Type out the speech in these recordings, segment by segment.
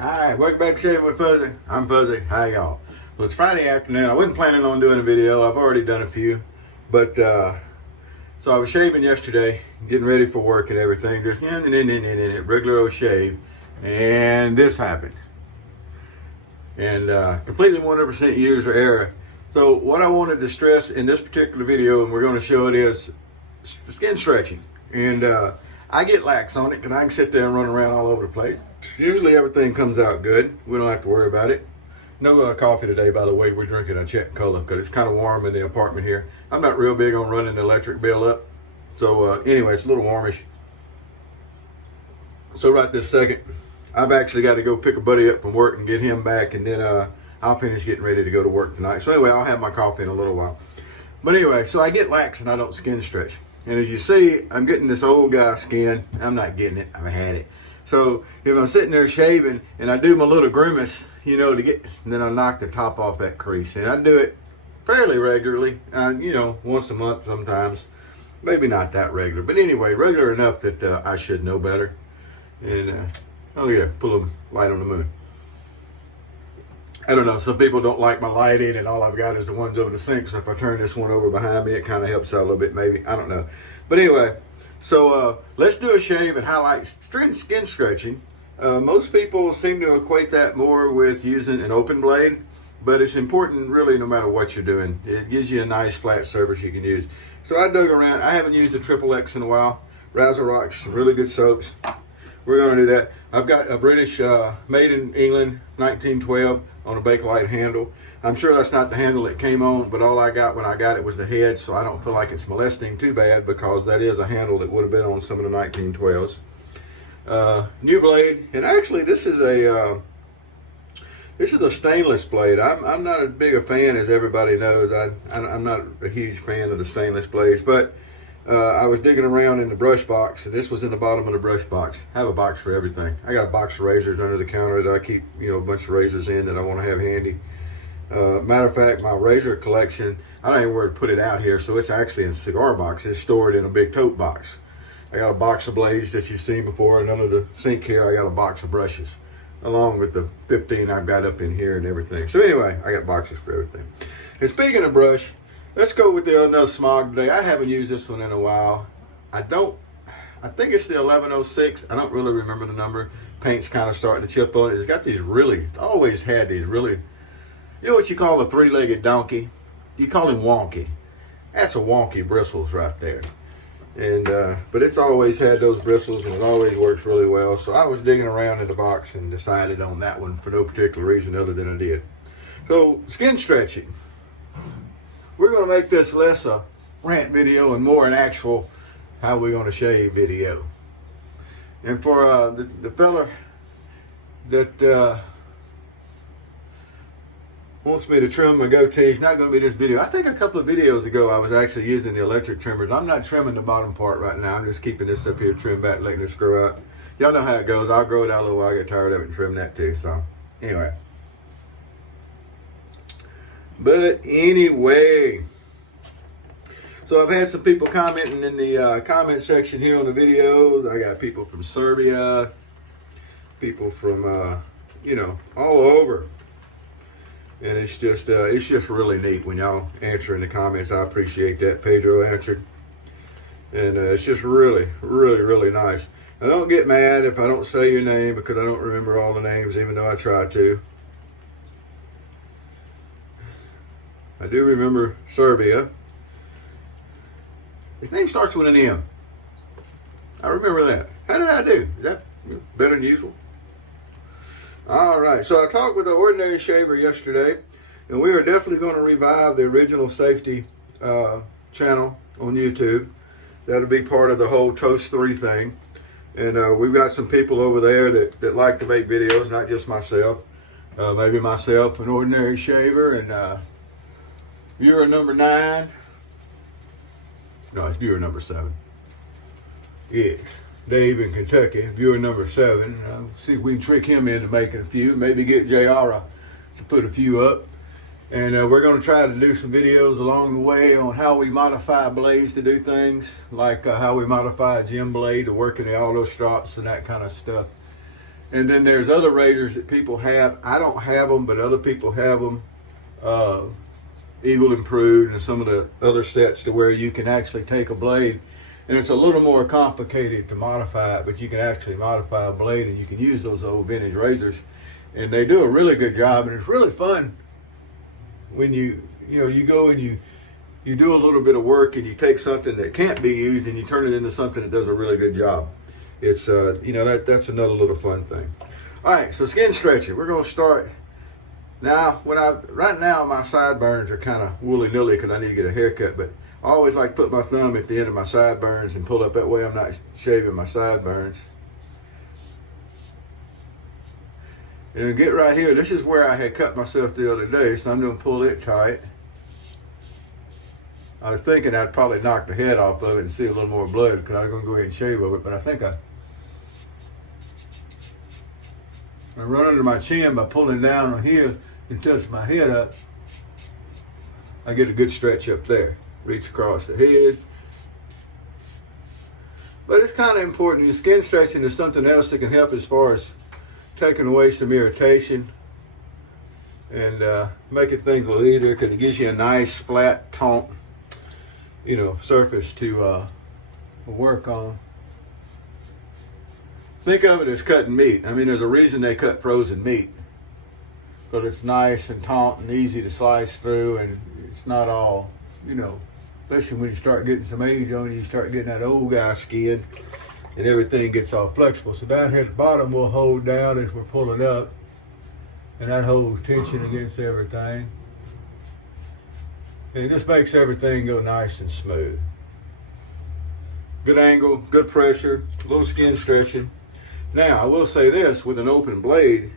Alright, welcome back to Shaving with Fuzzy. I'm Fuzzy. Hi y'all. Well, it's Friday afternoon. I wasn't planning on doing a video. I've already done a few. But, so I was shaving yesterday, getting ready for work and everything. Just regular old shave. And this happened. And completely 100% user error. So what I wanted to stress in this particular video, and we're going to show it, is skin stretching. And I get lax on it because I can sit there and run around all over the place. Usually everything comes out good. We don't have to worry about it. No coffee today, by the way. We're drinking a Czech Cola because it's kind of warm in the apartment here. I'm not real big on running the electric bill up. So anyway, it's a little warmish. So right this second, I've actually got to go pick a buddy up from work and get him back, and then I'll finish getting ready to go to work tonight. So anyway, I'll have my coffee in a little while. But anyway, so I get lax and I don't skin stretch. And as you see, I'm getting this old guy skin. I'm not getting it. I've had it. So if I'm sitting there shaving and I do my little grimace, to get, then I knock the top off that crease. And I do it fairly regularly, once a month sometimes. Maybe not that regular, but anyway, regular enough that I should know better. And oh yeah, pull a light on the moon. I don't know, some people don't like my lighting and all I've got is the ones over the sink. So if I turn this one over behind me, it kind of helps out a little bit maybe. I don't know. But anyway, so let's do a shave and highlight skin stretching. Most people seem to equate that more with using an open blade, but it's important really no matter what you're doing. It gives you a nice flat surface you can use. So I dug around. I haven't used a Triple X in a while. Razorock's really good soaps. We're going to do that. I've got a British made in England 1912 on a Bakelite handle. I'm sure that's not the handle it came on, but all I got when I got it was the head, so I don't feel like it's molesting too bad because that is a handle that would have been on some of the 1912s. New blade, and actually this is a stainless blade. I'm not as big a fan as everybody knows. I'm not a huge fan of the stainless blades, but I was digging around in the brush box, and this was in the bottom of the brush box. I have a box for everything. I got a box of razors under the counter that I keep, a bunch of razors in that I want to have handy. Matter of fact, my razor collection, I don't even know where to put it out here, so it's actually in a cigar box. It's stored in a big tote box. I got a box of blades that you've seen before, and under the sink here, I got a box of brushes, along with the 15 I've got up in here and everything. So anyway, I got boxes for everything. And speaking of brush, let's go with the another Smog today. I haven't used this one in a while. I think it's the 1106. I don't really remember the number. Paint's kind of starting to chip on it. It's got these it's always had these really, what you call a three-legged donkey? You call him wonky. That's a wonky bristles right there. And, but it's always had those bristles and it always works really well. So I was digging around in the box and decided on that one for no particular reason other than I did. So skin stretching. We're going to make this less a rant video and more an actual how we're going to shave video. And for the fella that wants me to trim my goatee, it's not going to be this video. I think a couple of videos ago I was actually using the electric trimmers. I'm not trimming the bottom part right now. I'm just keeping this up here trimmed back, letting it grow out. Y'all know how it goes. I'll grow it out a little while. I get tired of it and trim that too. So anyway. But anyway, so I've had some people commenting in the comment section here on the videos. I got people from Serbia, people from, all over. And it's just really neat when y'all answer in the comments. I appreciate that. Pedro answered. And it's just really, really, really nice. Now don't get mad if I don't say your name because I don't remember all the names even though I try to. I do remember Serbia. His name starts with an M. I remember that. How did I do? Is that better than usual? All right. So I talked with the Ordinary Shaver yesterday, and we are definitely going to revive the Original Safety channel on YouTube. That'll be part of the whole Toast 3 thing. And we've got some people over there that like to make videos, not just myself. Maybe myself, an Ordinary Shaver, and viewer number 9. No, it's viewer number 7. Yes. Dave in Kentucky, viewer number 7. See if we can trick him into making a few. Maybe get JR to put a few up. And we're going to try to do some videos along the way on how we modify blades to do things. Like how we modify a gym blade to work in the auto strops and that kind of stuff. And then there's other razors that people have. I don't have them, but other people have them. Eagle Improved and some of the other sets to where you can actually take a blade, and it's a little more complicated to modify it, but you can actually modify a blade and you can use those old vintage razors, and they do a really good job. And it's really fun when you go and you do a little bit of work and you take something that can't be used and you turn it into something that does a really good job. It's that's another little fun thing. All right, so skin stretching. We're going to start now. Right now my sideburns are kind of woolly-nilly because I need to get a haircut, but I always like to put my thumb at the end of my sideburns and pull up. That way I'm not shaving my sideburns. And get right here. This is where I had cut myself the other day, so I'm going to pull it tight. I was thinking I'd probably knock the head off of it and see a little more blood because I was going to go ahead and shave over it, but I think I run under my chin by pulling down on here and touch my head up. I get a good stretch up there. Reach across the head. But it's kind of important. Your skin stretching is something else that can help as far as taking away some irritation and making things a little easier, because it gives you a nice flat, taut, surface to work on. Think of it as cutting meat. I mean, there's a reason they cut frozen meat, but it's nice and taut and easy to slice through, and it's not all, especially when you start getting some age on you start getting that old guy skin and everything gets all flexible. So down here at the bottom we'll hold down as we're pulling up, and that holds tension against everything. And it just makes everything go nice and smooth. Good angle, good pressure, a little skin stretching. Now, I will say this, with an open blade,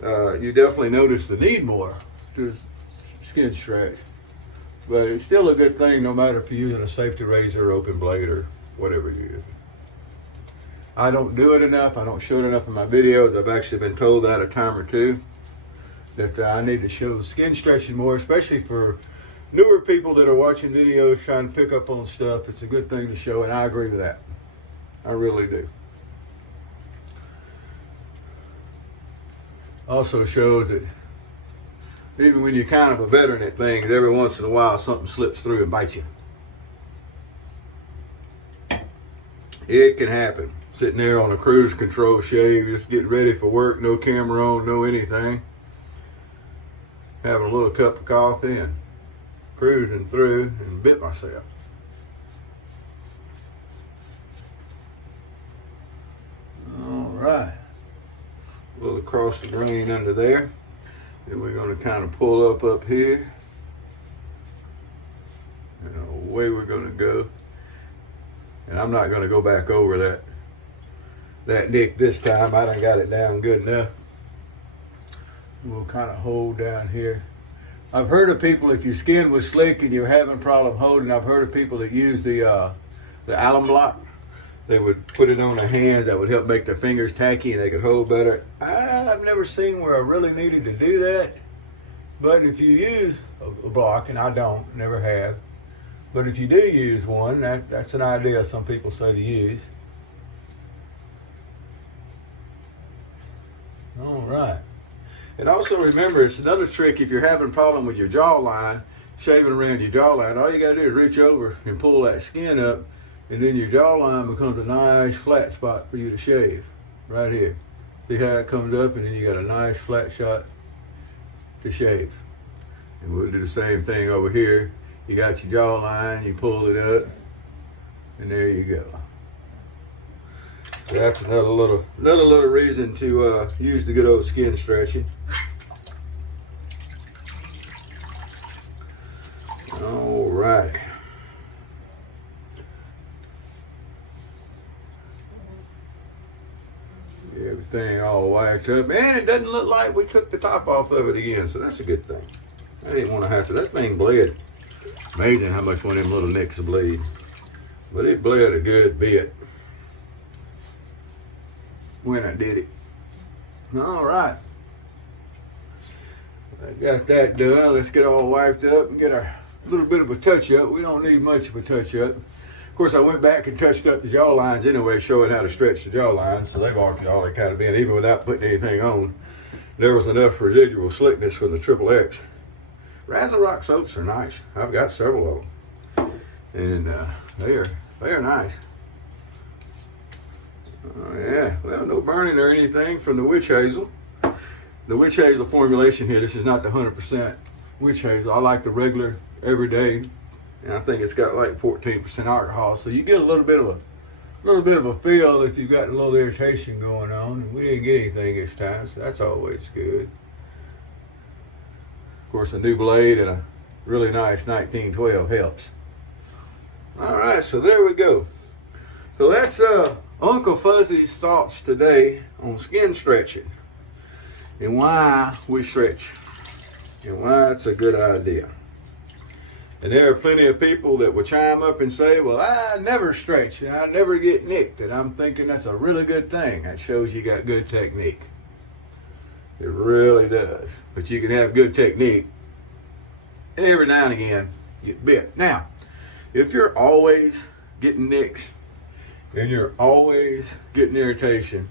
you definitely notice the need more to skin stretch. But it's still a good thing no matter if you're using a safety razor or open blade or whatever you're using. I don't do it enough. I don't show it enough in my videos. I've actually been told that a time or two, that I need to show skin stretching more, especially for newer people that are watching videos trying to pick up on stuff. It's a good thing to show, and I agree with that. I really do. Also shows that even when you're kind of a veteran at things, every once in a while something slips through and bites you. It can happen. Sitting there on a cruise control shave, just getting ready for work, no camera on, no anything. Having a little cup of coffee and cruising through and bit myself. All right. A little across the grain under there. Then we're going to kind of pull up here. And away we're going to go. And I'm not going to go back over that nick this time. I done got it down good enough. We'll kind of hold down here. I've heard of people, if your skin was slick and you're having a problem holding, I've heard of people that use the alum block. They would put it on their hands. That would help make their fingers tacky and they could hold better. I've never seen where I really needed to do that. But if you use a block, and I don't, never have, but if you do use one, that's an idea some people say to use. All right. And also remember, it's another trick if you're having a problem with your jawline, shaving around your jawline. All you got to do is reach over and pull that skin up, and then your jawline becomes a nice flat spot for you to shave right here. See how it comes up, and then you got a nice flat shot to shave. And we'll do the same thing over here. You got your jawline, you pull it up, and there you go. So that's another little reason to use the good old skin stretching. All right. Everything all waxed up, and it doesn't look like we took the top off of it again, so that's a good thing. I didn't want to have to. That thing bled. Amazing how much one of them little nicks bleed, but it bled a good bit when I did it. All right, I got that done. Let's get all wiped up and get a little bit of a touch up. We don't need much of a touch up. Of course, I went back and touched up the jaw lines anyway, showing how to stretch the jaw lines. So they've all kind of been, even without putting anything on. There was enough residual slickness from the Triple X. Razzle Rock soaps are nice. I've got several of them, and they are nice. Oh yeah, well, no burning or anything from the witch hazel. The witch hazel formulation here. This is not the 100% witch hazel. I like the regular everyday, and I think it's got like 14% alcohol. So you get a little bit of a feel if you've got a little irritation going on. And we didn't get anything this time, so that's always good. Of course, a new blade and a really nice 1912 helps. All right, so there we go. So that's Uncle Fuzzy's thoughts today on skin stretching and why we stretch and why it's a good idea. And there are plenty of people that will chime up and say, well, I never stretch and I never get nicked. And I'm thinking that's a really good thing. That shows you got good technique. It really does. But you can have good technique and every now and again get bit. Now, if you're always getting nicks and you're always getting irritation,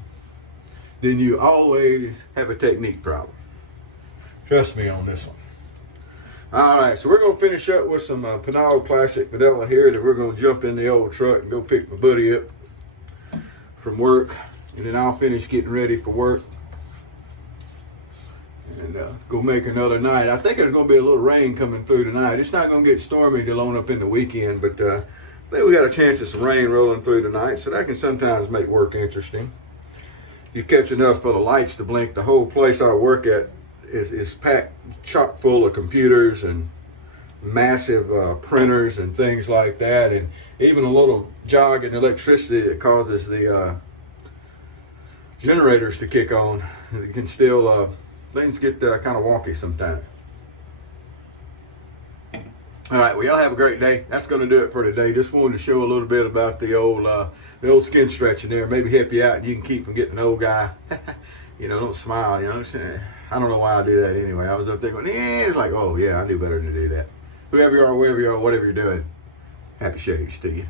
then you always have a technique problem. Trust me on this one. All right, so we're going to finish up with some Pinot Classic Vanilla here. Then we're going to jump in the old truck and go pick my buddy up from work. And then I'll finish getting ready for work and go make another night. I think there's going to be a little rain coming through tonight. It's not going to get stormy till on up in the weekend, but I think we got a chance of some rain rolling through tonight, so that can sometimes make work interesting. You catch enough for the lights to blink. The whole place I work at is packed chock full of computers and massive printers and things like that, and even a little jog in electricity that causes the generators to kick on. It can still things get kind of wonky sometimes. All right, well, y'all have a great day. That's going to do it for today. Just wanted to show a little bit about the old skin stretching there. Maybe help you out and you can keep from getting an old guy. You know, don't smile, you know what I'm saying? I don't know why I do that anyway. I was up there going, it's like, oh yeah, I knew better than to do that. Whoever you are, wherever you are, whatever you're doing, happy shades to you.